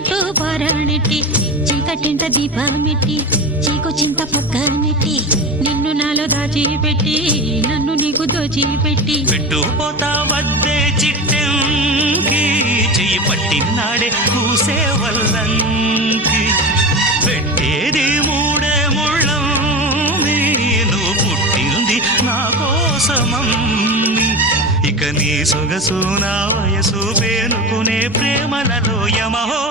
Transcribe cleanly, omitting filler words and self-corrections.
చీకట్టు పారాణెట్టి చీకటింట దీపమెట్టి చీకు చింత పక్క నెట్టి నిన్ను నాలో దాచిపెట్టి నన్ను నీకు దోచిపెట్టి పెట్టుపోతా వద్దే చిట్టెంకి చెయ్యి పట్టినాడే కూసే వల్లంకి పెట్టేది మూడే ముళ్ళం నువ్వు పుట్టింది నా కోసమమ్మి ఇక నీ సొగసు నా వయసు పేనుకునే ప్రేమలలో యమహో